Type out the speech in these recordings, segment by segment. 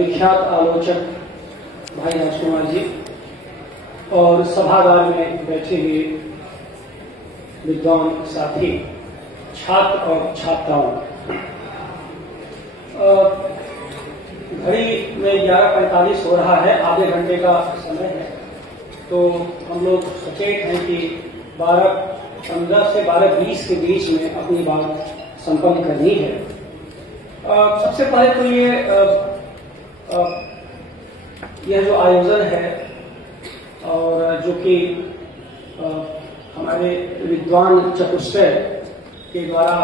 विख्यात आलोचक भाई राजकुमार जी और सभागार में बैठे हुए विद्वान साथी, छात्र और छात्राओं, घड़ी में 11:45 हो रहा है, आधे घंटे का समय है। तो हम लोग सचेत हैं कि 12:15 से 12:20 के बीच में अपनी बात संपन्न करनी है। सबसे पहले तो यह जो आयोजन है और जो कि हमारे विद्वान चतुष्टय के द्वारा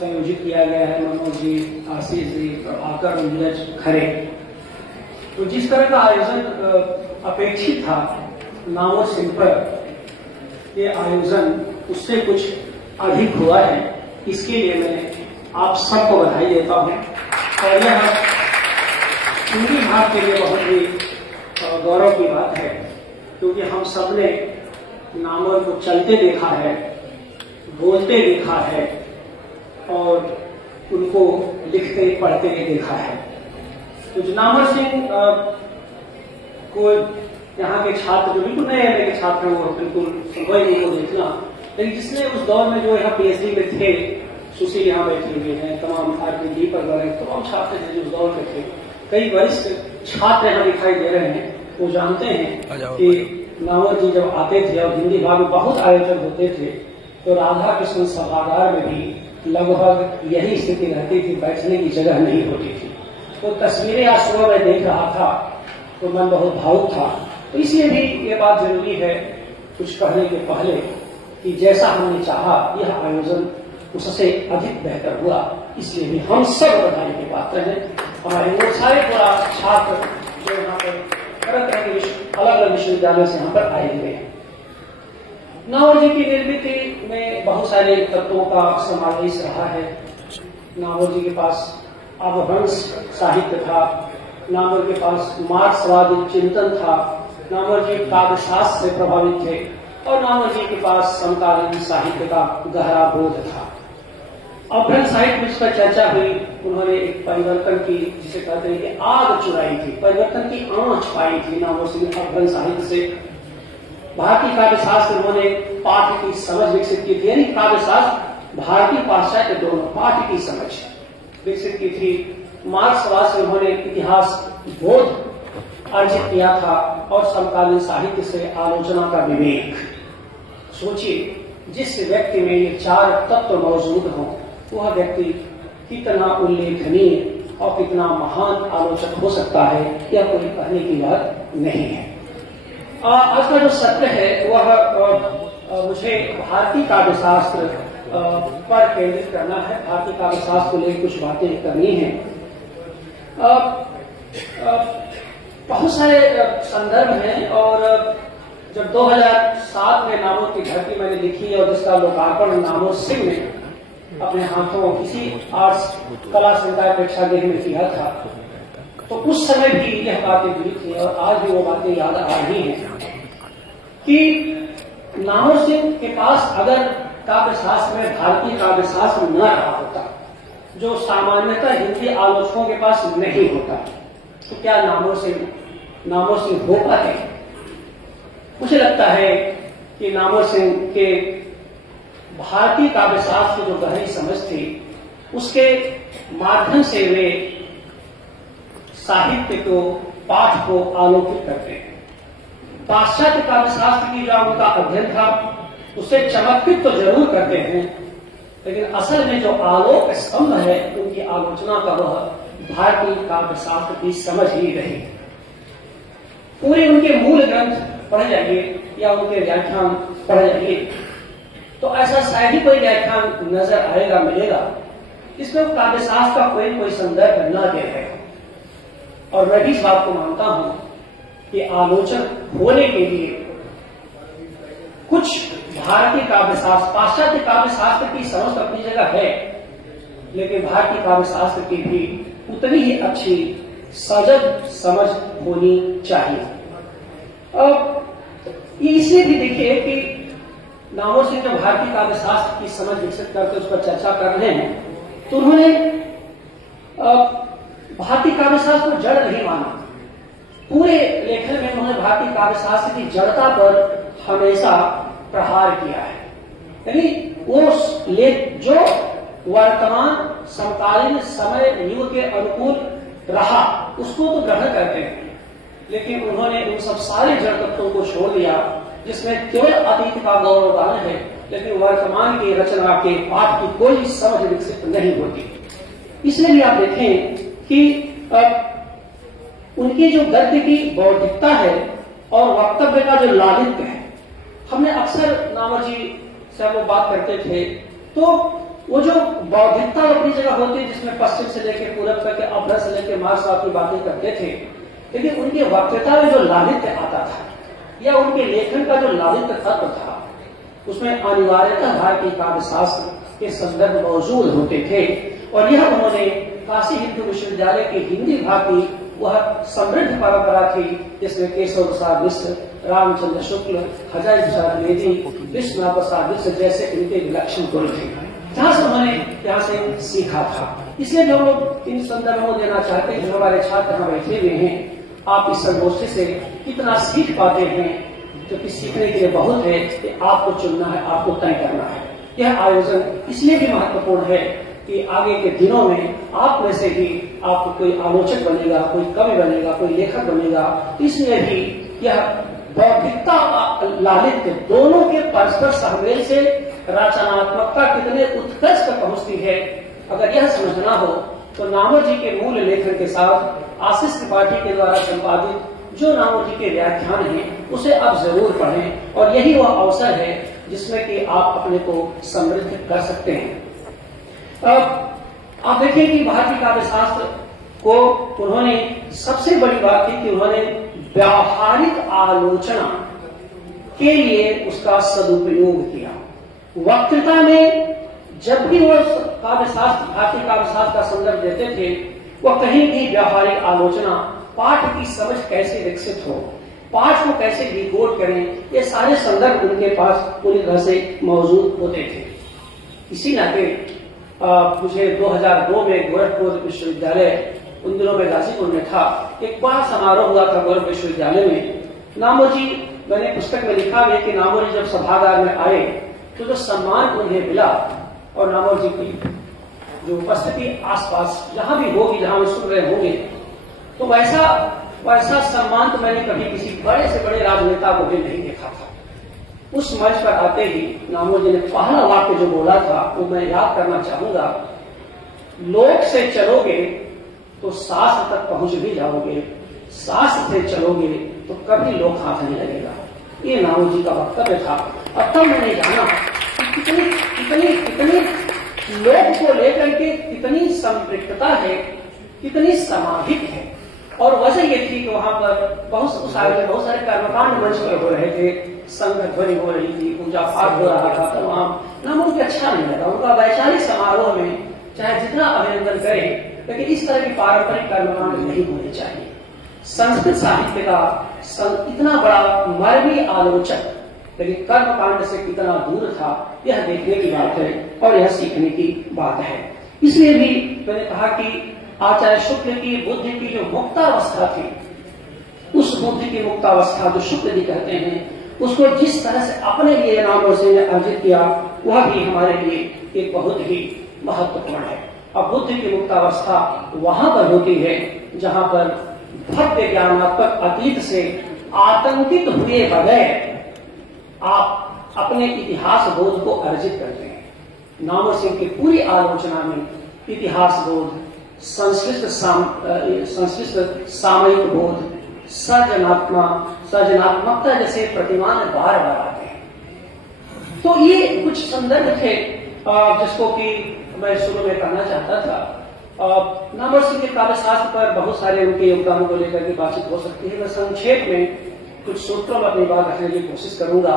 संयोजित किया गया है, मनोज जी, आशीष जी, प्रभाकर, नीरज खरे, तो जिस तरह का आयोजन अपेक्षित था नामवर सिंह पर, ये आयोजन उससे कुछ अधिक हुआ है। इसके लिए मैं आप सबको बधाई देता हूं और यह हिंदी भाग के लिए बहुत ही गौरव की बात है, क्योंकि हम सबने नामवर को चलते देखा है, बोलते देखा है और उनको लिखते पढ़ते देखा है। तो जो नामवर सिंह को यहाँ के छात्र जो बिल्कुल नए नए छात्र हैं वो बिल्कुल संभव नहीं हो देखना, लेकिन जिसने उस दौर में जो यहाँ पीएचडी में थे, सुशील यहाँ बैठे हुए हैं, तमाम दीपक वगैरह तमाम छात्र हैं जो उस दौर में थे, कई वरिष्ठ छात्र यहाँ दिखाई दे रहे हैं। वो जानते हैं कि नामवर जी जब आते थे और हिंदी भाग में बहुत आयोजन होते थे तो राधा कृष्ण सभागार में भी लगभग यही स्थिति रहती थी, बैठने की जगह नहीं होती थी। तो तस्वीरें आज सुबह मैं देख रहा था तो मन बहुत भावुक था। तो इसलिए भी ये बात जरूरी है कुछ कहने के पहले कि जैसा हमने चाहा यह आयोजन उससे अधिक बेहतर हुआ, इसलिए भी हम सब बधाई के पात्र हैं। हमारे वो सारे पूरा छात्र जो यहाँ पर तरह तरह के अलग अलग विश्वविद्यालयों से यहाँ पर आए हुए हैं। नामवर जी की निर्मिति में बहुत सारे तत्वों का समावेश रहा है। नामवर जी के पास अपभ्रंश साहित्य था, नामवर के पास मार्क्सवादी चिंतन था, नामवर जी काव्यशास्त्र से प्रभावित थे और नामवर जी के पास समकालीन साहित्य का गहरा बोध था। अपभ्रंश साहित्य में इसका चर्चा हुई, उन्होंने एक परिवर्तन की, जिसे कहते हैं कि आग चुराई थी, परिवर्तन की आंच पाई थी नामवर सिंह अपभ्रंश साहित्य से। भारतीय काव्यशास्त्र उन्होंने पाठ्य की समझ विकसित की थी, यानी काव्यशास्त्र भारतीय पाश्चात्य दोनों पाठ्य की समझ विकसित की थी। मार्क्सवाद से उन्होंने इतिहास बोध अर्जित किया था और समकालीन साहित्य से आलोचना का विवेक। सोचिए, जिस व्यक्ति में ये चार तत्व मौजूद हों वह व्यक्ति कितना उल्लेखनीय और कितना महान आलोचक हो सकता है, यह कोई कहने की बात नहीं है। आज का जो सत्र है वह मुझे भारतीय काव्यशास्त्र पर केंद्रित करना है। भारतीय काव्यशास्त्र को लेकर कुछ बातें करनी है। बहुत सारे संदर्भ हैं और जब 2007 में नामवर की धरती मैंने लिखी और जिसका लोकार्पण नामवर सिंह ने अपने हाथों किसी आर्ट्स कला संकाय प्रेक्षागृह में किया था, तो उस समय भी यह बातें जुड़ी थी और आज भी वो बातें याद आ रही हैं कि नामवर सिंह के पास अगर काव्यशास्त्र में भारतीय काव्यशास्त्र न रहा होता, जो सामान्यतः हिंदी आलोचकों के पास नहीं होता, तो क्या नामवर सिंह हो पाते? मुझे लगता है कि नामवर सिंह के भारतीय काव्यशास्त्र की जो गहरी समझ थी उसके माध्यम से वे साहित्य को, पाठ को आलोकित करते हैं। पाश्चात्य काव्यशास्त्र की जो उनका अध्ययन था उससे चमत्कृत तो जरूर करते हैं, लेकिन असल में जो आलोक स्तंभ है उनकी आलोचना का वह भारतीय काव्यशास्त्र की समझ ही रही। पूरे उनके मूल ग्रंथ पढ़ जाइए या उनके व्याख्यान पढ़ जाइए तो ऐसा शायद ही कोई व्याख्यान नजर आएगा, मिलेगा इसमें काव्यशास्त्र का कोई संदर्भ न दे रहे। और मैं भी इस बात को मानता हूं कि आलोचक होने के लिए कुछ भारतीय काव्यशास्त्र, पाश्चात्य काव्यशास्त्र की समझ तो अपनी जगह है, लेकिन भारतीय काव्यशास्त्र की भी उतनी ही अच्छी सजग समझ होनी चाहिए। अब इसलिए भी देखिए कि नामवर सिंह जब भारतीय काव्यशास्त्र की समझ विकसित करके उस पर चर्चा कर रहे हैं तो उन्होंने भारतीय काव्य शास्त्र को जड़ नहीं माना। पूरे लेखन में उन्होंने भारतीय काव्य शास्त्र की जड़ता पर हमेशा प्रहार किया है। यानी वो लेख जो वर्तमान समकालीन समय युग के अनुकूल रहा उसको तो ग्रहण करते हैं, लेकिन उन्होंने उन सब सारे जड़ तत्वों को छोड़ दिया जिसमें केवल अतीत का गौरवगान है, लेकिन वर्तमान की रचना के पाठ की कोई समझ विकसित नहीं होती। इसलिए भी आप देखें कि उनकी जो गद्य की बौद्धिकता है और वक्तव्य का जो लालित्य है, हमने अक्सर नामवर जी से वो बात करते थे, तो वो जो बौद्धिकता अपनी जगह होती है जिसमें पश्चिम से लेकर पूरब तक अभ्र से लेकर मार्क्सवाद की बातें करते थे, लेकिन उनकी वक्तृता में जो लालित्य आता था या उनके लेखन का जो लालित्य तत्व था उसमें अनिवार्यतः भारतीय काव्य शास्त्र के संदर्भ मौजूद होते थे। और यह उन्होंने काशी हिंदू विश्वविद्यालय की हिंदी भाग की वह समृद्ध परंपरा थी जिसमें केशव प्रसाद मिश्र, रामचंद्र शुक्ल, हजारी प्रसाद द्विवेदी, विश्वनाथ प्रसाद मिश्र जैसे इनके विलक्षण गुरु थे, जहां से उन्होंने यहाँ से सीखा था। इसलिए जो लोग इन संदर्भों देना चाहते हैं, जो हमारे छात्र यहाँ बैठे हुए हैं, आप इस संगोष्ठी से कितना सीख पाते हैं, क्योंकि सीखने के लिए बहुत है कि आपको चुनना है, आपको तय करना है। यह आयोजन इसलिए भी महत्वपूर्ण है कि आगे के दिनों में आप में से ही आपको कोई आलोचक बनेगा, कोई कवि बनेगा, कोई लेखक बनेगा। इसलिए भी यह बौद्धिकता और लालित्य दोनों के परस्पर सहमेल से रचनात्मकता कितने उत्कर्ष तक पहुंचती है, अगर यह समझना हो तो नामवर जी के मूल लेखन के साथ आशीष त्रिपाठी के द्वारा संपादित जो नामवर जी के व्याख्यान हैं उसे आप जरूर पढ़ें, और यही वह अवसर है जिसमें कि आप अपने को समृद्ध कर सकते हैं। आप देखें कि भारतीय काव्य शास्त्र को उन्होंने सबसे बड़ी बात थी कि उन्होंने व्यावहारिक आलोचना के लिए उसका सदुपयोग किया। वक्तृता में जब भी वो काव्यशास्त्र, भारतीय काव्यशास्त्र का संदर्भ देते थे, वह कहीं भी व्यावहारिक आलोचना, पाठ की समझ कैसे विकसित हो, पाठ को कैसे डिकोड करें, ये सारे संदर्भ उनके पास पूरी तरह से मौजूद होते थे। इसी नाते मुझे 2002 में गोरखपुर विश्वविद्यालय, उन दिनों में गाजीपुर में था, एक बड़ा समारोह हुआ था गोरखपुर विश्वविद्यालय में। नामवर जी, मैंने पुस्तक में लिखा है कि नामवर जी जब सभागार में आए तो जो सम्मान उन्हें मिला, और नामवर जी की जो उपस्थिति आसपास जहां भी होगी, जहां वे सुन रहे होंगे, तो वैसा सम्मान तो मैंने कभी किसी बड़े से बड़े राजनेता को भी नहीं देखा था। उस मंच पर आते ही नामवर जी ने पहला वाक्य जो बोला था वो मैं याद करना चाहूंगा, लोक से चलोगे तो शास्त्र तक पहुंच भी जाओगे, शास्त्र से चलोगे तो कभी लोक हाथ नहीं लगेगा। ये नामवर जी का वक्तव्य था। और तब मैंने जाना कि कितनी लोक को लेकर के कितनी संपृक्तता है, कितनी समाहित है। और वजह ये थी कि वहां पर बहुत सारे कर्मकांड मंच पर हो रहे थे, संघ ध्वनि हो रही थी, पूजा पाठ हो रहा था, तो वहां नाम उनके अच्छा नहीं लगा। उनका वैचारिक समारोह में चाहे जितना अभिनंदन करें, लेकिन इस तरह की पारंपरिक कर्मकांड नहीं होने चाहिए। संस्कृत साहित्य का इतना बड़ा मर्मी आलोचक लेकिन कर्मकांड से कितना दूर था, यह देखने की बात है और यह सीखने की बात है। इसलिए भी मैंने कहा कि आचार्य शुक्ल की बुद्धि की जो मुक्तावस्था थी, उस बुद्धि की मुक्तावस्था जो शुक्ल जी कहते हैं, उसको जिस तरह से अपने लिए नामवर सिंह ने अर्जित किया, वह भी हमारे लिए एक बहुत ही महत्वपूर्ण है। अब बुद्धि की मुक्तावस्था वहां पर होती है जहां पर भव्य ज्ञानात्मक अतीत से आतंकित हुए बगैर आप अपने इतिहास बोध को अर्जित करते हैं। नामवर सिंह की पूरी आलोचना में इतिहास बोध, संश्लिष्ट सामयिक बोध, सृजनात्मकता जैसे प्रतिमान बार बार आते हैं। तो ये कुछ संदर्भ थे जिसको कि मैं शुरू में कहना चाहता था। नामवर सिंह के काव्यशास्त्र पर बहुत सारे उनके योगदानों को लेकर के बातचीत हो सकती है। मैं संक्षेप में कुछ सूत्रों में अपनी बात रखने की कोशिश करूंगा।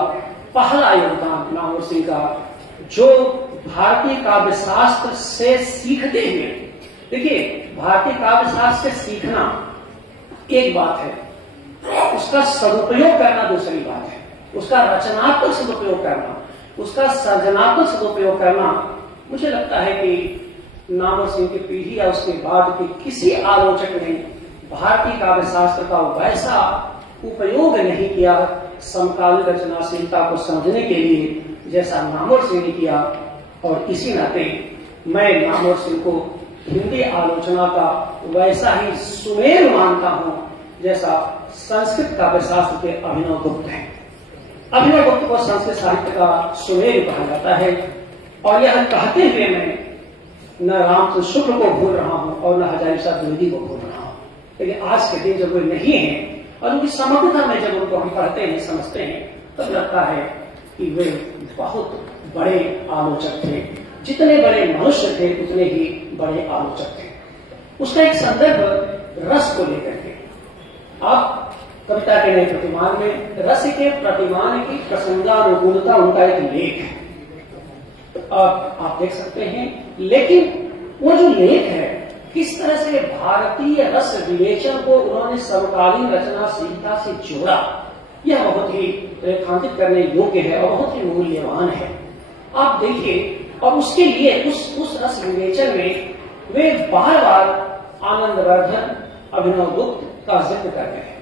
पहला योगदान नामवर सिंह का, जो भारतीय काव्यशास्त्र से सीखते हुए, देखिए भारतीय काव्यशास्त्र से सीखना एक बात है, उसका सदुपयोग करना दूसरी बात है। उसका रचनात्मक सदुपयोग करना, उसका सृजनात्मक सदुपयोग करना, मुझे लगता है कि नामवर सिंह की पीढ़ी या उसके बाद के किसी आलोचक ने भारतीय काव्य शास्त्र का वैसा उपयोग नहीं किया समकालीन रचनाशीलता को समझने के लिए जैसा नामवर सिंह ने किया। और इसी नाते मैं नामवर सिंह को हिंदी आलोचना का वैसा ही सुमेर मानता हूं जैसा संस्कृत काव्य शास्त्र के अभिनव गुप्त हैं। अभिनव गुप्त को संस्कृत साहित्य का सुमेर कहा जाता है। और यह कहते हुए मैं न रामचंद्र शुक्ल को भूल रहा हूं और न हजारी प्रसाद द्विवेदी को भूल रहा हूं। लेकिन आज के दिन जब वे नहीं है और उनकी समग्रता में जब उनको हम पढ़ते हैं समझते हैं तब लगता है कि वे बहुत बड़े आलोचक थे। जितने बड़े मनुष्य थे उतने ही बड़े आलोचक थे। उसका एक संदर्भ रस को लेकर के, आप कविता के नए प्रतिमान में रस के प्रतिमान की प्रसंगानुकूलता उनका एक लेख है, आप देख सकते हैं। लेकिन वो जो लेख है किस तरह से भारतीय रस विवेचन को उन्होंने समकालीन रचनाशीलता से जोड़ा, यह बहुत ही रेखांकित करने योग्य है और बहुत ही मूल्यवान है। आप देखिए, और उसके लिए उस रस विवेचन में वे बार बार आनंदवर्धन, अभिनव गुप्त का जिक्र करते हैं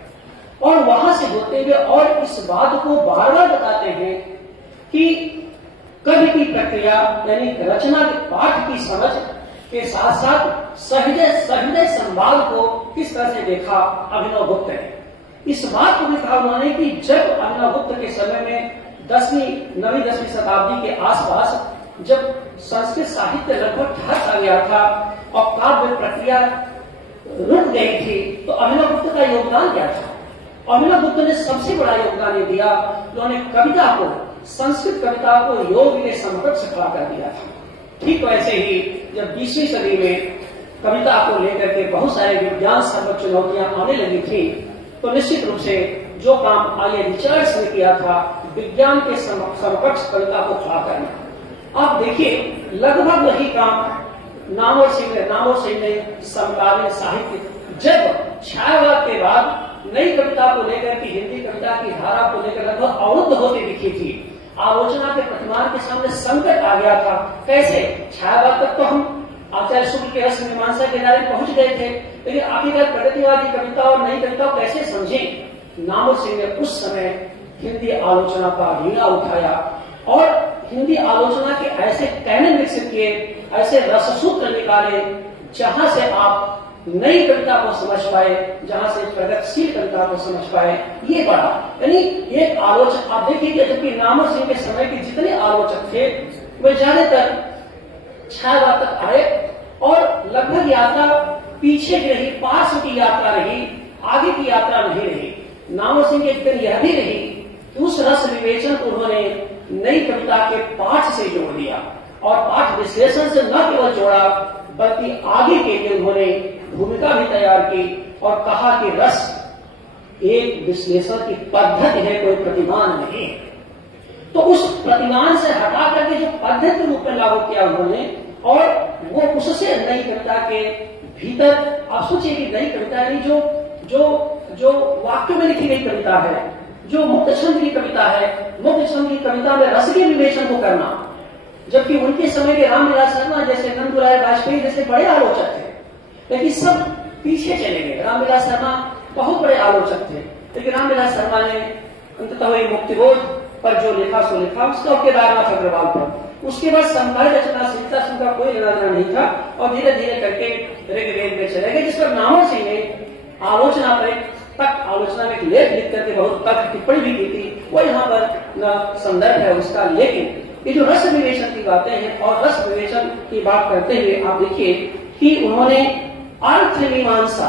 और वहां से होते हुए और इस बात को बार बार बताते हैं कि कवि की प्रक्रिया यानी रचना के पाठ की समझ के साथ साथ सहृदय संवाद को किस तरह से देखा अभिनव गुप्त ने। इस बात को भी कहा उन्होंने कि जब अभिनव गुप्त के समय में 9वीं शताब्दी के आसपास जब संस्कृत साहित्य लगभग ठहर आ गया था और काव्य प्रक्रिया रुक गई थी, तो अभिनव गुप्त का योगदान क्या था? अभिनव गुप्त ने सबसे बड़ा योगदान ये दिया, उन्होंने कविता को, संस्कृत कविता को योग के समकक्ष खड़ा कर दिया था। ठीक वैसे ही जब 20वीं सदी में कविता को लेकर के बहुत सारे विज्ञान सम्मत चुनौतियां आने लगी थी, तो निश्चित रूप से जो काम आईए रिचर्ड्स ने किया था विज्ञान के समकक्ष कविता को खड़ा करना, आप देखिए लगभग वही काम नामवर सिंह ने समकालीन साहित्य, जब छायावाद के बाद नई कविता को लेकर की हिंदी कविता की धारा को लेकर लगभग अवरुद्ध होती दिखी थी, आलोचना के प्रतिमान के सामने संकट आ गया था। कैसे? छायावाद तक तो हम आचार्य शुक्ल के रस मीमांसा के किनारे पहुंच गए थे, लेकिन आखिरकार प्रगतिवादी कविता और नई कविता को कैसे समझें? नामवर सिंह ने उस समय हिंदी आलोचना का वीणा उठाया और हिंदी आलोचना के ऐसे कैनन विकसित किए, ऐसे रससूत्र निकाले जहां से आप नई कविता को समझ पाए, जहां से प्रगतिशील कविता को समझ पाए। ये बड़ा यानी एक आलोचक, आप देखिए कि जबकि नामवर सिंह के समय के जितने आलोचक थे वे ज्यादातर छायावाद तक आए और लगभग यात्रा पीछे की रही, पार्श्व की यात्रा रही, आगे की यात्रा नहीं रही। नामवर सिंह के दिन यह भी रही कि उस रस विवेचन को उन्होंने नई कविता के पाठ से जोड़ दिया और पाठ विश्लेषण से न केवल जोड़ा बल्कि आगे के लिए उन्होंने भूमिका भी तैयार की और कहा कि रस एक विश्लेषण की पद्धति है, कोई प्रतिमान नहीं है। तो उस प्रतिमान से हटा करके जो पद्धति के रूप में लागू किया उन्होंने, और वो उससे नई कविता के भीतर, आप सोचिए कि नई कविता यानी जो वाक्य में लिखी गई कविता है, जो मुक्त छंद की कविता है, मुक्त छंद की कविता में रस के विवेचन को करना, जबकि उनके समय के रामविलास शर्मा जैसे, नंदुराय वाजपेयी जैसे बड़े आलोचक थे, लेकिन सब पीछे चले गए। रामविलास शर्मा बहुत बड़े आलोचक थे, लेकिन रामविलास शर्मा ने अंततः वही मुक्तिबोध पर जो लिखा सो लिखा, उसका केदारनाथ अग्रवाल पर। उसके बाद समकालीन रचनाशीलता से उनका कोई लेना देना नहीं था और धीरे धीरे करके ऋग्वेद में चले गए, जिस पर नामवर सिंह ने आलोचना पर आलोचना में एक लेख लिख करके बहुत तक टिप्पणी भी की थी। वो यहाँ पर न संदर्भ है उसका, लेकिन ये जो रस विवेचन की बातें हैं और रस विवेचन की बात करते हुए आप देखिए कि उन्होंने अर्थ मीमांसा,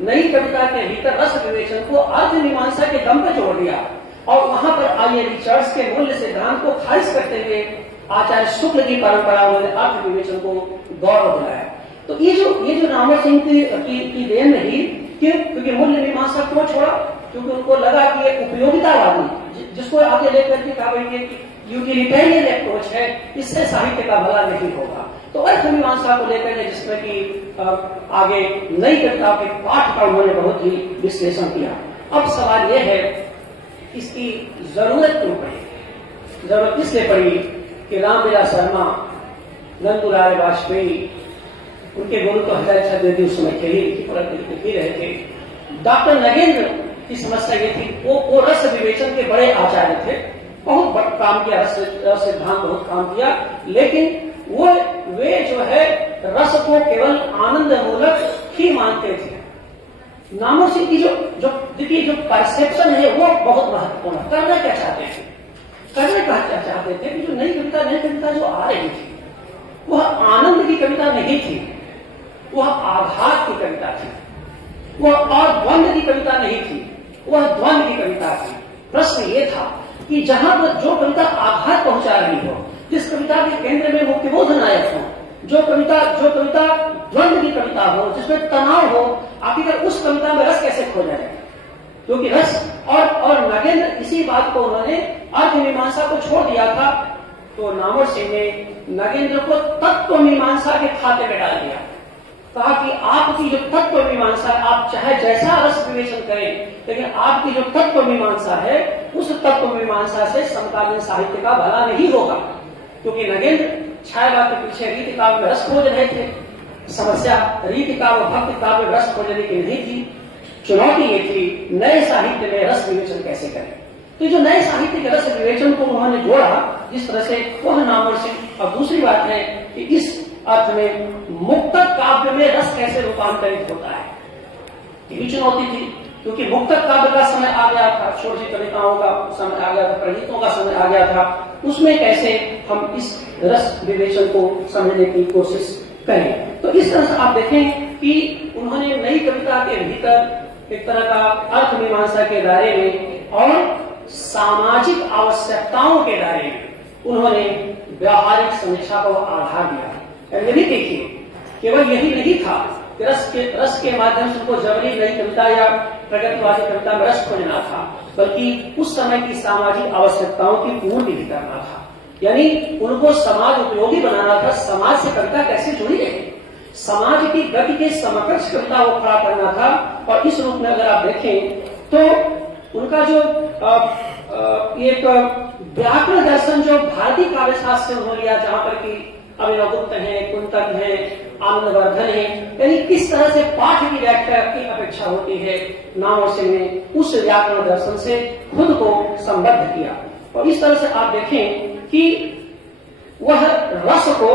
नई कविता के भीतर रस विवेचन को अर्थ मीमांसा के दम पर जोड़ दिया और वहां पर आईए रिचर्ड्स के मूल्य सिद्धांत को खारिज करते हुए आचार्य शुक्ल की परंपरा उन्होंने अर्थ विवेचन को गौरव दिलाया। तो ये जो नामवर सिंह की देन रही, क्योंकि मूल्य मीमांसा क्यों छोड़ा? क्योंकि उनको लगा कि ये उपयोगितावादी, जिसको आगे लेकर के कहा कि यूटिलिटेरियन अप्रोच है, इससे साहित्य का भला नहीं होगा। तो अर्थ मीमांसा को लेकर जिसमें कि आगे नई कविता के पाठ का उन्होंने बहुत ही विश्लेषण किया। अब सवाल यह है, इसकी जरूरत क्यों पड़ी? जरूरत इसलिए पड़ी कि रामविलास शर्मा नंदुलाल वाजपेयी, उनके गुरु तो हजारे छात्र उस समय थे ही रहे थे। डॉक्टर नगेंद्र की समस्या ये थी, वो रस विवेचन के बड़े आचार्य थे, बहुत काम किया, रस सिद्धांत बहुत काम किया, लेकिन वे जो है रस को केवल आनंद मूलक ही मानते थे। नामो सिंह की जो देखिए जो परसेप्शन है वो बहुत महत्वपूर्ण है। करना क्या चाहते थे? करना क्या चाहते थे कि जो नई कविता जो आ रही थी वह आनंद की कविता नहीं थी, वह आघात की कविता थी, वह और द्वंद्व की कविता नहीं थी, वह द्वंद्व की कविता थी। प्रश्न ये था कि जहां पर जो कविता आघात पहुंचा रही हो, जिस कविता के केंद्र में मुक्तिबोध नायक हो, जो कविता द्वंद्व की कविता हो, जिसमें तनाव हो, आखिरकार उस कविता में रस कैसे खोजा जाए? क्योंकि रस और नगेंद्र इसी बात को उन्होंने अर्थ मीमांसा को छोड़ दिया था, तो नामवर सिंह ने नगेंद्र को तत्व मीमांसा के खाते में डाल दिया। कहा कि आपकी जो तत्व मीमांसा है, आप चाहे जैसा रस विवेचन करें, लेकिन आपकी जो तत्व मीमांसा है उस तत्व मीमांसा से समकालीन साहित्य का भला नहीं होगा। क्योंकि नगेंद्र छायावाद के पीछे रीति काव्य में रस खोज रहे थे। समस्या रीति काव्य भक्ति काव्य में रस खोजने की नहीं थी, चुनौती ये थी नए साहित्य में रस विवेचन कैसे करें। तो जो नए साहित्य के रस विवेचन को उन्होंने जोड़ा जिस तरह से, वह नामवर सिंह। और दूसरी बात है कि इस अर्थ में मुक्तक काव्य में रस कैसे रूपांतरित होता है, ये भी चुनौती थी। क्योंकि मुक्तक काव्य का समय आ गया था, छोटी कविताओं का समय आ गया था, प्रगीतों का समय आ गया था, उसमें कैसे हम इस रस विवेचन को समझने की कोशिश करें। तो इस तरह से आप देखें कि उन्होंने नई कविता के भीतर एक तरह का अर्थ मीमांसा के दायरे में और सामाजिक आवश्यकताओं के दायरे में उन्होंने व्यावहारिक समीक्षा को आधार दिया। ये भी देखिए, केवल यही नहीं था कि रस के माध्यम से उनको जबरी नई कविता या प्रगतिवादी कविता में रस खोजना था, बल्कि उस समय की सामाजिक आवश्यकताओं की पूर्ति भी करना था। यानी उनको समाज उपयोगी बनाना था। समाज से कविता कैसे जुड़ी रहे, समाज की गति के समकक्ष कविता को खड़ा करना था। और इस रूप में अगर आप देखें तो उनका जो एक व्याकरण दर्शन जो भारतीय काव्यशास्त्र से उन्होंने लिया, जहां पर कि अभिनवगुप्त है, कुंतक है, आनंदवर्धन है, यानी किस तरह से पाठ की व्याख्या की अपेक्षा होती है, नामवर सिंह ने उस व्याकरण दर्शन से खुद को संबद्ध किया। और इस तरह से आप देखें कि वह रस को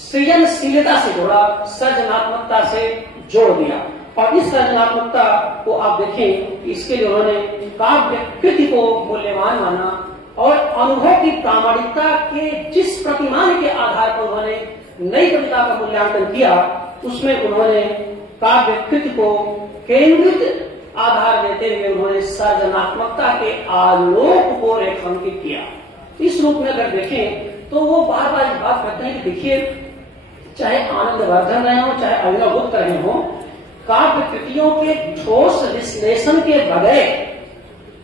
सृजनशीलता से जोड़ा, सृजनात्मकता से जोड़ दिया। और इस सृजनात्मकता को आप देखें, इसके लिए उन्होंने काव्य कृति को मूल्यवान माना और अनुभव की प्रामाणिकता के जिस प्रतिमान के आधार पर उन्होंने नई कविता का मूल्यांकन किया, उसमें उन्होंने काव्य कृति को केंद्रित आधार देते हुए उन्होंने सृजनात्मकता के आलोक को रेखांकित किया। इस रूप में अगर देखें तो वो बार बार इस बात करते हैं कि देखिए, चाहे आनंदवर्धन रहे हो, चाहे अभिनवगुप्त रहे हो, काव्य कृतियों के ठोस विश्लेषण के बगैर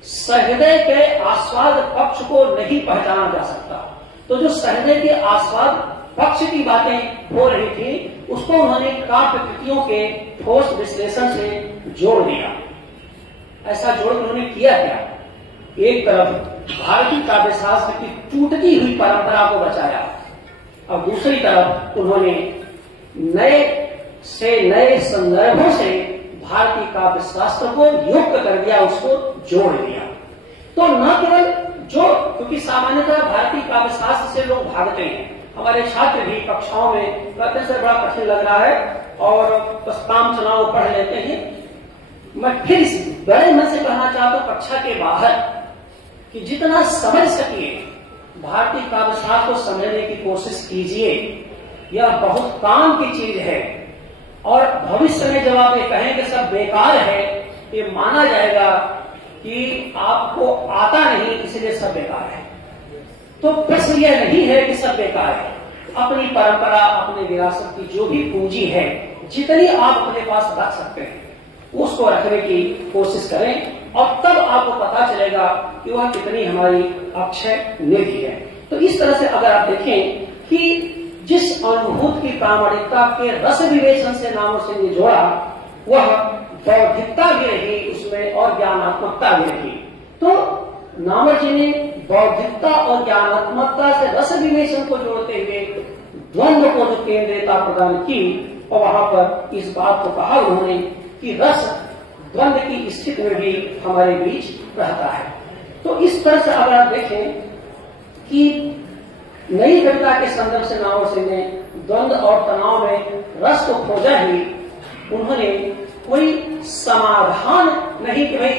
सहृदय के आस्वाद पक्ष को नहीं पहचाना जा सकता। तो जो सहृदय के आस्वाद पक्ष की बातें हो रही थी, उसको उन्होंने काव्य कृतियों के ठोस विश्लेषण से जोड़ दिया। ऐसा जोड़ उन्होंने किया क्या? एक तरफ भारतीय काव्यशास्त्र की टूटती हुई परंपरा को बचाया और दूसरी तरफ उन्होंने नए संदर्भों से भारतीय काव्यशास्त्र को युक्त कर दिया, उसको जोड़ दिया। तो न केवल क्योंकि सामान्यतः भारतीय काव्यशास्त्र से लोग भागते हैं, हमारे छात्र भी कक्षाओं में कहते से बड़ा कठिन लग रहा है और बस काम चुनाव पढ़ लेते हैं। मैं फिर इस बड़े मन से कहना चाहता हूं कक्षा के बाहर कि जितना समझ सकिए भारतीय काव्यशास्त्र को समझने की कोशिश कीजिए। यह बहुत काम की चीज है और भविष्य में जब आप ये कहें कि सब बेकार है, ये माना जाएगा कि आपको आता नहीं, इसलिए सब बेकार है। तो प्रश्न यह नहीं है कि सब बेकार है। अपनी परंपरा, अपनी विरासत की जो भी पूंजी है, जितनी आप अपने पास रख सकते हैं, उसको रखने की कोशिश करें और तब आपको पता चलेगा कि वह कितनी हमारी अक्षय निधि है। तो इस तरह से अगर आप देखें कि जिस अनुभूत की प्रामाणिकता के रस विवेचन से नामवर सिंह ने जोड़ा, वह बौद्धिकता भी रही उसमें और ज्ञानात्मकता भी रही। तो नामवर जी ने बौद्धिकता और ज्ञानात्मकता से रस विवेचन को जोड़ते हुए द्वंद्व को जो केंद्रीयता प्रदान की, और वहां पर इस बात को कहा उन्होंने कि रस द्वंद्व की स्थिति में भी हमारे बीच रहता है। तो इस तरह से अगर आप देखें कि नई कविता के संदर्भ से नामवर सिंह ने द्वंद्व और तनाव में रस को खोजा ही, उन्होंने कोई समाधान नहीं कि भाई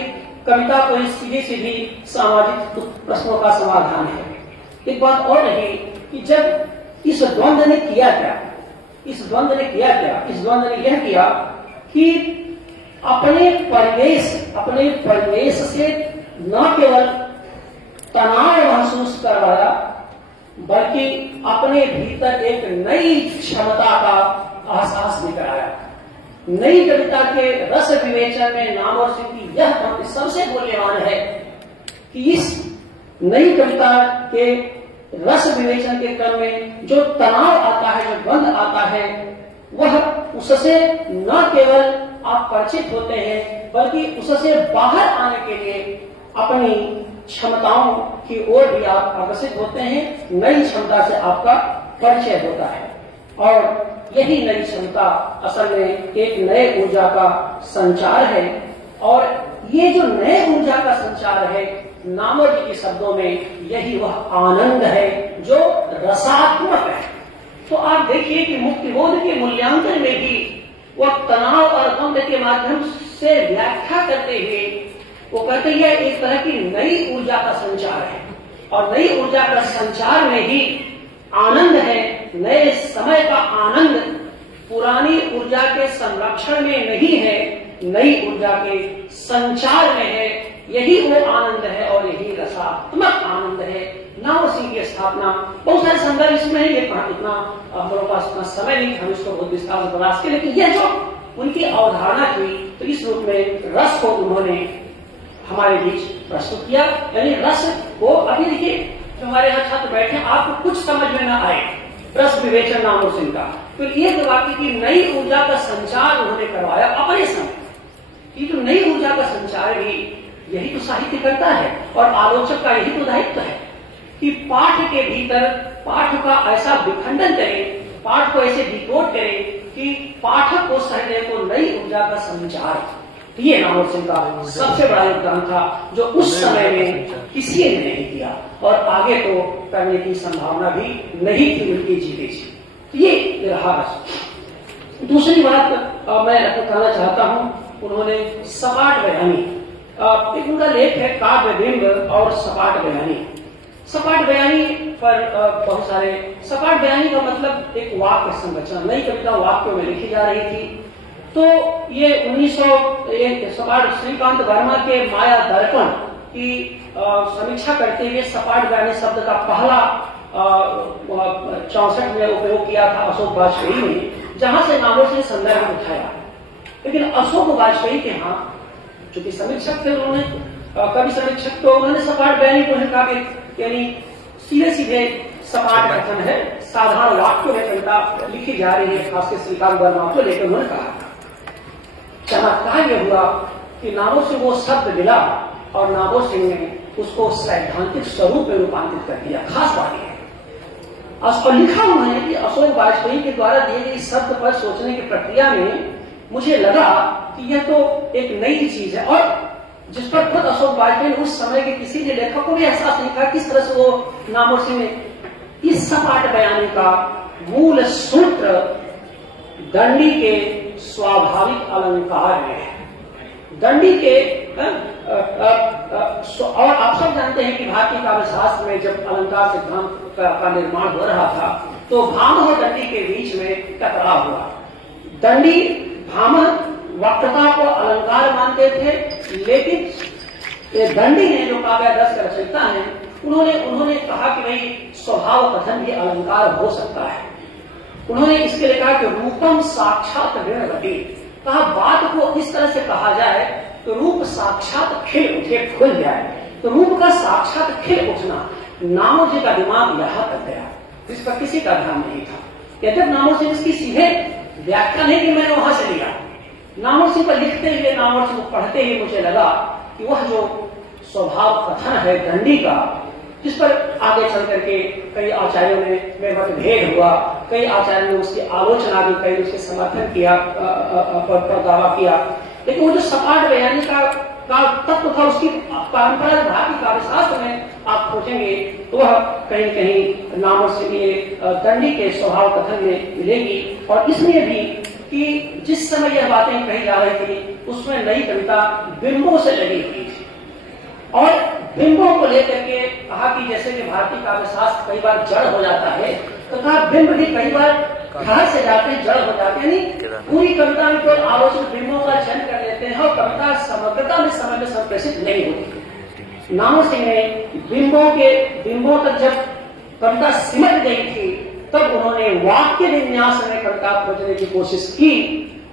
कविता कोई सीधी सीधी सामाजिक प्रश्नों का समाधान है। एक बात और रही कि जब इस द्वंद्व ने किया क्या, इस द्वंद्व ने यह किया कि अपने परिवेश से न केवल तनाव महसूस करवाया, बल्कि अपने भीतर एक नई क्षमता का एहसास भी कराया। नई कविता के रस विवेचन में नामवर सिंह की यह पंक्ति सबसे मूल्यवान है कि इस नई कविता के रस विवेचन के क्रम में जो तनाव आता है, जो द्वंद्व आता है, वह उससे न केवल आप परिचित होते हैं, बल्कि उससे बाहर आने के लिए अपनी क्षमताओं की ओर भी आप आकर्षित होते हैं। नई क्षमता से आपका परिचय होता है, और यही नई क्षमता असल में एक नए ऊर्जा का संचार है। और ये जो नए ऊर्जा का संचार है, नामवर जी के शब्दों में यही वह आनंद है जो रसात्मक है। तो आप देखिए कि मुक्तिबोध के मूल्यांकन में भी वह तनाव और द्वंद्व के माध्यम से व्याख्या करते हुए वो कहते हैं एक तरह की नई ऊर्जा का संचार है, और नई ऊर्जा का संचार में ही आनंद है। नए समय का आनंद पुरानी ऊर्जा के संरक्षण में नहीं है, नई ऊर्जा के संचार में है। यही वो आनंद है और यही रसात्मक आनंद है। नामवर सिंह की स्थापना, बहुत सारे संदर्भ इसमें है, ये इतना हमारे पास इतना समय नहीं, हम इसको बहुत विस्तार से प्रयास किया, लेकिन यह जो उनकी अवधारणा थी, तो इस रूप में रस को उन्होंने हमारे बीच प्रस्तुत किया। यानी रस को, अभी देखिए जो हमारे यहाँ छात्र बैठे, आपको कुछ समझ में ना आए रस विवेचन नामवर सिंह का, तो ये वाक्य की नई ऊर्जा का संचार उन्होंने करवाया अपने समय। ये जो नई ऊर्जा का संचार भी यही तो साहित्य करता है, और आलोचक का यही तो दायित्व है कि पाठ के भीतर पाठ का ऐसा विखंडन करे, पाठ को ऐसे डिकोड करे कि पाठक को सहने को नई ऊर्जा का संचार। ये नामवर सिंह का सबसे बड़ा योगदान था, जो उस समय में किसी ने नहीं किया, और आगे तो करने की संभावना भी नहीं थी उनकी जीते जी। तो ये रहा। दूसरी बात मैं कहना चाहता हूं, उन्होंने सपाट बयानी, एक उनका लेख है काव्य बिंब और सपाट बयानी। सपाट बयानी पर बहुत सारे, सपाट बयानी का मतलब एक वाक्य संरचना, नई कविता वाक्यों में लिखी जा रही थी। तो ये 1901 सपाट श्रीकांत वर्मा के माया दर्पण की समीक्षा करते हुए सपाट बयानी शब्द का पहला 64 में उपयोग किया था अशोक वाजपेयी ने, जहां से नामवर सिंह संदर्भ उठाया। लेकिन अशोक वाजपेयी के यहाँ चूंकि समीक्षक थे, उन्होंने कवि समीक्षक, तो उन्होंने सपाट बयानी को काव्य, यानी सीधे सीधे सपाट कथन है, साधारण वाक्यों में कविता लिखी जा रही है, खासकर श्रीकांत वर्मा को लेकर उन्होंने कहा। चमत्कार यह हुआ कि नामवर सिंह वो शब्द मिला, और नामवर सिंह ने उसको सैद्धांतिक स्वरूप में रूपांतरित कर दिया। खास बात यह है, और लिखा उन्होंने कि अशोक वाजपेयी के द्वारा दिए गए शब्द पर सोचने की प्रक्रिया में मुझे लगा कि यह तो एक नई चीज है, और जिस पर खुद अशोक वाजपेयी उस समय के किसी भी लेखक को भी एहसास नहीं था, किस तरह से वो नामवर सिंह ने इस सपाट बयानी का मूल सूत्र दंडी के स्वाभाविक अलंकार में है। दंडी के और आप सब जानते हैं कि भारतीय काव्य शास्त्र में जब अलंकार सिद्धांत का निर्माण हो रहा था, तो भामह और दंडी के बीच में टकराव हुआ। दंडी भामह वक्रता को अलंकार मानते थे, लेकिन दंडी ने, जो काव्य रस का रचयिता है, उन्होंने कहा कि भाई स्वभाव कथन भी अलंकार हो सकता है। उन्होंने इसके लिए कहा कि रूपम साक्षात ऋणवती, कहा बात को इस तरह से कहा जाए तो रूप साक्षात खिल उठे, खुल जाए। तो रूप का साक्षात खिल उठना, नामवर जी का दिमाग यहां तक गया, इस पर किसी का ध्यान नहीं था। यद्यप नामवर सिंह इसकी सीधे व्याख्या नहीं कि मैंने वहां से लिया, नामवर सिंह पर लिखते हुए, नामवर सिंह को पढ़ते हुए मुझे लगा कि वह जो स्वभाव कथन है दंडी का, जिस पर आगे चल करके कई आचार्यों में मतभेद हुआ, कई आचार्यों ने उसकी आलोचना भी कई, उसके समर्थन किया, पर दावा किया। लेकिन वो जो सपाट बयानी का तत्व था, उसकी परंपरा भारतीय काव्यशास्त्र में आप खोजेंगे तो वह कहीं कहीं नामों से भी दंडी के स्वभाव कथन में मिलेगी। और इसलिए भी कि जिस समय यह बातें कही जा रही थी उसमें नई कविता बिंबों से लगी हुई थी, और बिंबों को लेकर के कहा कि जैसे कि भारतीय काव्यशास्त्र कई बार जड़ हो जाता है, तो कहा बिंब भी कई बार घर से जाते जड़ हो जाते हैं। यानी पूरी कविता में कोई आलोचक बिंबों का चयन कर लेते हैं और कविता समग्रता में समय में संप्रेषित नहीं होती। नामो सिंह ने बिंबों तक जब कविता सिमट गई थी तब उन्होंने वाक्य विन्यास में कविता खोजने की कोशिश की,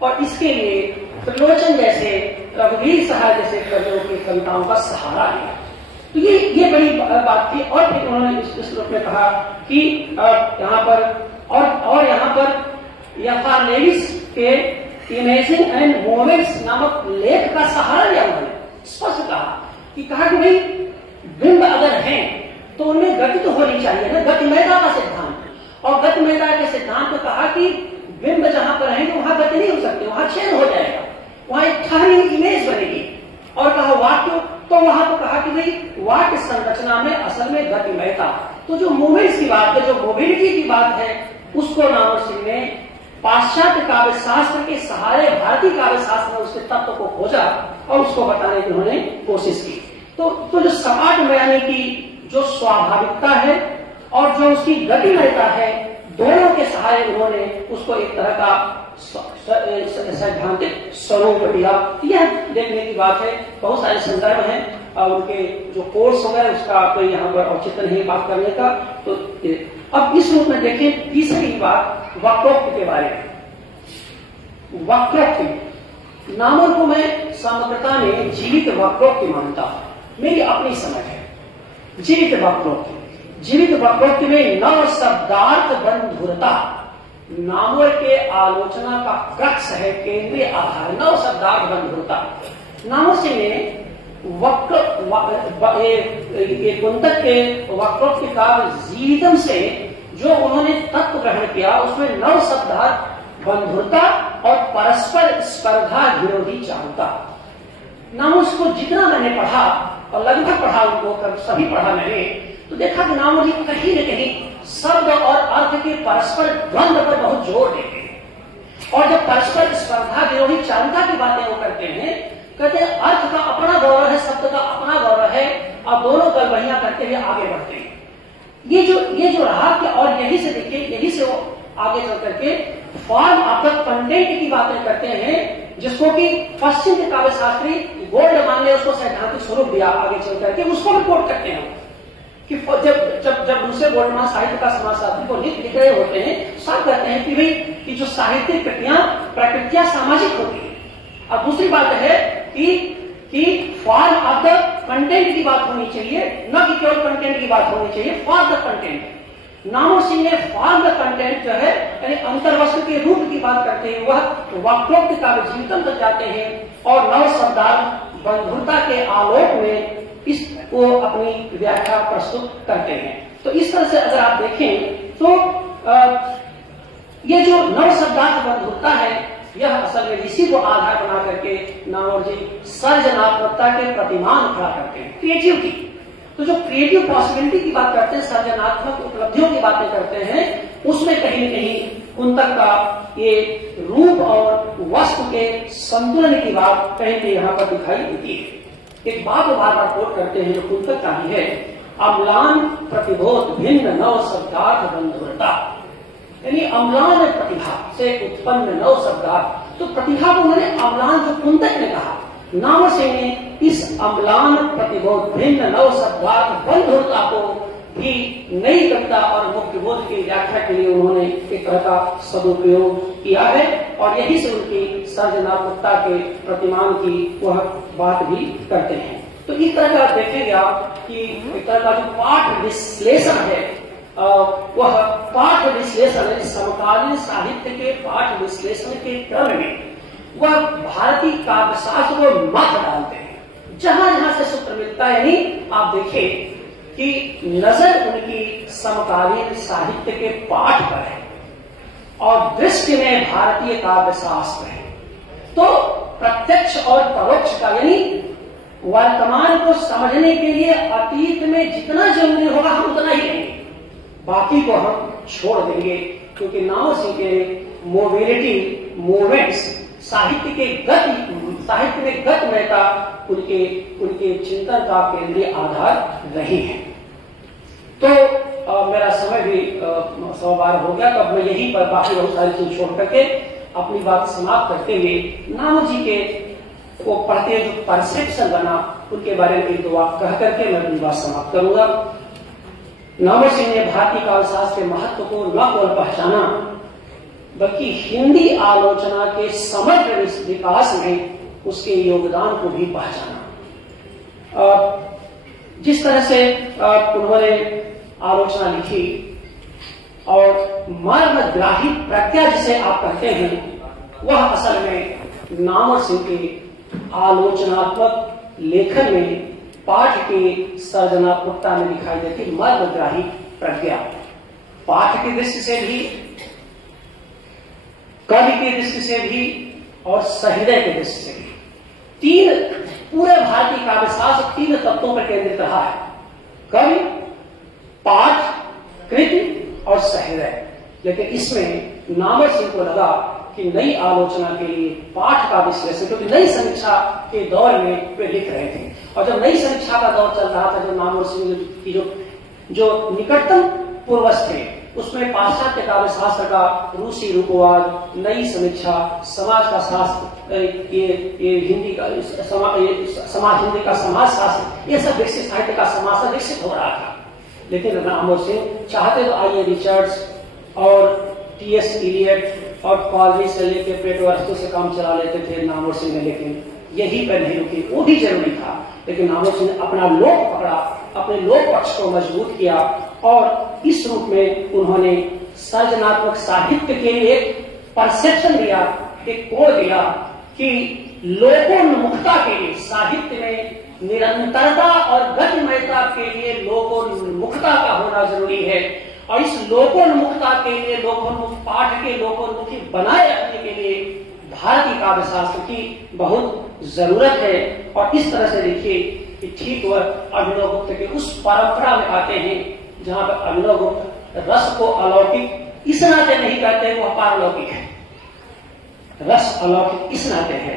और इसके लिए त्रिलोचन जैसे, रघुवीर सहाय जैसे कवियों की कविताओं का सहारा लिया। तो ये बड़ी बात थी। और फिर उन्होंने इस श्लोक में कहा कि यहाँ पर और यहाँ पर यथा लेविस के इमेजिंग एंड मोमेंट्स नामक लेख का सहारा लिया। उन्होंने स्पष्ट कहा कि भाई बिंब अगर हैं तो उनमें गति तो होनी चाहिए ना, गतिमयता का सिद्धांत। और गतिमयता के सिद्धांत को कहा कि बिंब जहां पर रहेंगे वहां गति नहीं हो सकती, वहां छेद हो जाएगा, वहां एक ठहरी इमेज बनेगी। और कहा वाक्य, तो वहां तो कहा कि भाई वाक्य संरचना में असल में गतिमयता, तो जो मूवमेंट्स की बात है, जो मोबिलिटी की बात है, उसको नामो सिंह ने पाश्चात्य काव्य शास्त्र के सहारे भारतीय काव्य शास्त्र में उसके तत्व को खोजा और उसको बताने की उन्होंने कोशिश की। तो जो सपाट बयानी की जो स्वाभाविकता है और जो उसकी गतिमयता है, दोनों के सहारे उन्होंने उसको एक तरह का सैद्धांतिक स्वरूप दिया। यह देखने की बात है, बहुत सारे संदर्भ हैं और उनके जो कोर्स हो गए उसका कोई यहाँ पर औचित्य नहीं बात करने का। तो अब इस रूप में देखें तीसरी बात वक्रोक्ति के बारे में। वक्रोक्ति नामों को मैं समग्रता में जीवित वक्रोक्ति मानता हूं, मेरी अपनी समझ है। जीवित वक्रोक्ति में नव शब्दार्थ बंधुरता नामों के आलोचना का क्रक्स है, केंद्रीय आधार, नव शब्दार्थ बंधुरता। नामों से कुंतक के वक्रोक्ति काव्य जीवितम से जो उन्होंने तत्व ग्रहण किया उसमें नव शब्दार्थ बंधुरता और परस्पर स्पर्धा विरोधी चारुता। नामोस को जितना मैंने पढ़ा और लगभग पढ़ा, उनको सभी पढ़ा मैंने, तो देखा कि नामो जी कहीं न कहीं शब्द और अर्थ के परस्पर द्वंद्व पर बहुत जोर देते हैं। और जब परस्पर स्पर्धा विरोधी चारुता की बातें वो करते हैं, कहते हैं अर्थ का अपना गौरव है, शब्द का अपना गौरव है, और दोनों गलबहियां करते हुए आगे बढ़ते हैं। ये जो रहा कि, और यही से देखिए, यही से वो आगे चल करके फॉर्म ऑफ द कंटेंट की बातें करते हैं, जिसको कि पश्चिम के काव्य शास्त्री गोल्ड मान ले उसको सैद्धांतिक स्वरूप दिया, आगे चल करके उसको भी कोट करते हैं कि जब दूसरे गोल्डमान साहित्य का समाजशास्त्री को लिख रहे होते हैं, सब कहते हैं कि भाई कि जो साहित्यिक प्रकृतियां सामाजिक होती है। और दूसरी बात है कि फॉर्म ऑफ द कंटेंट की बात होनी चाहिए, न कि केवल कंटेंट की बात होनी चाहिए, फॉर द कंटेंट। नामो सिंह ने फॉर्म द कंटेंट जो है यानी अंतर्वस्त्र के रूप की बात करते हैं, वह वक्रोक्ति काव्य जीवितम तक जाते हैं और नव शब्दार्थ बंधुरता के आलोक में इसको अपनी व्याख्या प्रस्तुत करते हैं। तो इस तरह से अगर आप देखें तो ये जो नव शब्दार्थ बंधुरता है, यह असल में इसी को आधार बना करके नामोर जी सर्जनात्मकता के प्रतिमान खड़ा करते हैं, क्रिएटिविटी। तो जो क्रिएटिव पॉसिबिलिटी की बात करते हैं, सर्जनात्मक उपलब्धियों की बातें करते हैं, उसमें कहीं न कहीं कुंतक का ये रूप और वस्तु के संतुलन की बात कहीं न यहाँ पर दिखाई देती है। एक बात को बार बार कोट करते हैं जो कुंतक का ही है, अम्लान प्रतिबोध भिन्न नव शब्दार्थ बंधुरता, यानी अम्लान प्रतिभा से उत्पन्न नव शब्दार्थ। तो प्रतिभा को मैंने अम्लान जो कुंतक ने कहा, नाम से इस अम्लान प्रतिबोध भिन्न नव शब्दार्थ बंधुरता को भी नई कविता और मुख्य बोध की व्याख्या के लिए उन्होंने एक तरह का सदुपयोग किया है, और यही से उनकी सर्जनात्मकता के प्रतिमान की वह बात भी करते हैं। तो इस तरह का देखेंगे आप कि एक तरह का जो पाठ विश्लेषण है, वह पाठ विश्लेषण समकालीन साहित्य के पाठ विश्लेषण के क्रम में वह भारतीय काव्यशास्त्र को मत डालते हैं, जहां जहां से सूत्र मिलता है। यानी आप देखें कि नजर उनकी समकालीन साहित्य के पाठ पर है और दृष्टि में भारतीय काव्य शास्त्र है। तो प्रत्यक्ष और परोक्ष का यानी वर्तमान को समझने के लिए अतीत में जितना जरूरी होगा हम उतना ही लेंगे, बाकी को हम छोड़ देंगे, क्योंकि नाम सिंह के मोबिलिटी मूवमेंट्स साहित्य में गतमयता उनके चिंतन का केंद्रीय आधार रही है। तो मेरा समय भी 100 बार हो गया, तो अब मैं यहीं पर बाकी बहुत सारी चीज छोड़ करके अपनी बात समाप्त करते हुए नाम जी के को पढ़ते जो परसेप्शन बना उनके बारे में एक दो बात कह करके मैं अपनी बात समाप्त करूंगा। नाम सिंह ने भारतीय काव्य शास्त्र के महत्व को न केवल पहचाना बल्कि हिंदी आलोचना के समग्र विकास में उसके योगदान को भी पहचाना। जिस तरह से उन्होंने आलोचना लिखी और मर्मग्राही प्रज्ञा जिसे आप कहते हैं, वह असल में नामवर सिंह के आलोचनात्मक लेखन में पाठ के सर्जनात्मकता में दिखाई देती मर्मग्राही प्रज्ञा। पाठ की दृष्टि से भी, कवि की दृष्टि से भी और सहृदय की दृष्टि से भी, तीन पूरे भारतीय काव्य शास्त्र तीन तत्वों पर केंद्रित रहा है: कवि, पाठ, कृति और सहृदय। लेकिन इसमें नामवर सिंह को लगा कि नई आलोचना के लिए पाठ का विश्लेषण, क्योंकि नई समीक्षा के दौर में वे लिख रहे थे और जब नई समीक्षा का दौर चल रहा था, जो नामवर सिंह की जो निकटतम पूर्वज थे, उसमें पाश्चात्य काव्य शास्त्र का रूसी रूपवाद, नई समीक्षा, समाज का शास्त्र, ये हिंदी का समाज, हिंदी का समाज शास्त्र, ये सब विकसित साहित्य का समाज विकसित हो रहा था। लेकिन नामवर सिंह चाहते तो आइए रिचर्ड्स और टी.एस. इलियट और कॉलरी से लेकर प्लेटो अरिस्टो से काम चला लेते थे नामवर सिंह ने, लेकिन यही पर नहीं रुकी। वो भी जरूरी था, लेकिन नामवर सिंह ने अपना लोक पकड़ा, अपने लोक पक्ष को मजबूत किया और इस रूप में उन्होंने सर्जनात्मक साहित्य के लिए एक परसेप्शन दिया, एक कोड दिया कि लोकोन्मुखता के लिए साहित्य में निरंतरता और गतिमयता के लिए लोकोन्मुखता का होना जरूरी है और इस लोकोन्मुखता के लिए, लोकोन्मुख पाठ के लोकोन्मुखी बनाए रखने के लिए भारतीय काव्य शास्त्र की बहुत जरूरत है। और इस तरह से देखिए कि ठीक वह अभिनव गुप्त के उस परंपरा में आते हैं जहां पर अभिनव गुप्त रस को अलौकिक इस नाते नहीं कहते, वह पारलौकिक है। रस अलौकिक इस नाते है,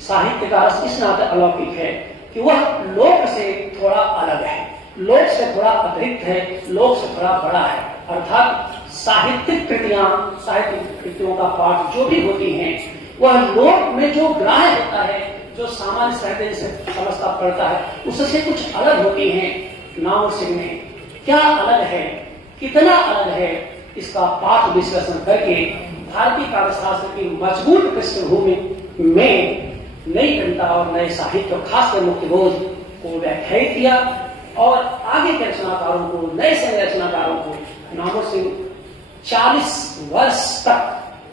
साहित्य का रस इस नाते अलौकिक है कि वह लोक से थोड़ा अलग है, लोक से थोड़ा अतिरिक्त है, लोक से थोड़ा बड़ा है। अर्थात साहित्यिक कृतियों का पाठ जो भी होती हैं, वह लोक में जो ग्राह्य होता है, जो सामान्य साहित्य से समझता पड़ता है, उससे कुछ अलग होती हैं। नामवर सिंह ने क्या अलग है, कितना अलग है, इसका पाठ विश्लेषण करके भारतीय काव्य शास्त्र की मजबूत पृष्ठभूमि में नई कविता और नए साहित्य, खासकर मुक्तिबोध को व्याख्यायित किया और आगे के रचनाकारों को, नए समय रचनाकारों को नामवर सिंह 40 वर्ष तक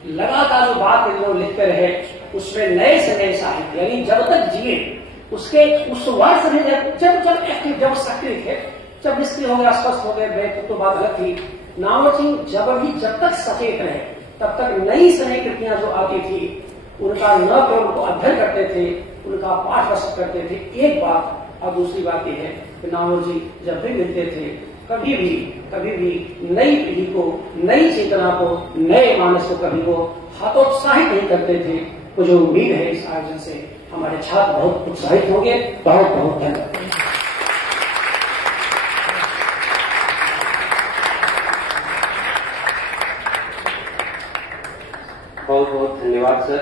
लगातार जो बात लिखते रहे, उसमें नए से नए साहित्य, यानी जब तक जिए उसके उस वर्ष में जब सक्रिय थे, जब निष्क्रिय हो गए, अस्वस्थ हो गए, तो बात अलग थी। नामवर सिंह जब तक सचेत रहे तब तक नई से नई कृतियां जो आती थी उनका न केवल उनको अध्ययन करते थे, उनका पाठ प्रस्तुत करते थे। एक बात, और दूसरी बात यह है कि नामवर जी जब भी मिलते थे, कभी भी नई पीढ़ी को, नई चेतना को, नए मानस को कभी वो हतोत्साहित नहीं करते थे। मुझे उम्मीद है इस आयोजन से हमारे छात्र बहुत उत्साहित होंगे। बहुत बहुत धन्यवाद। बहुत बहुत धन्यवाद सर।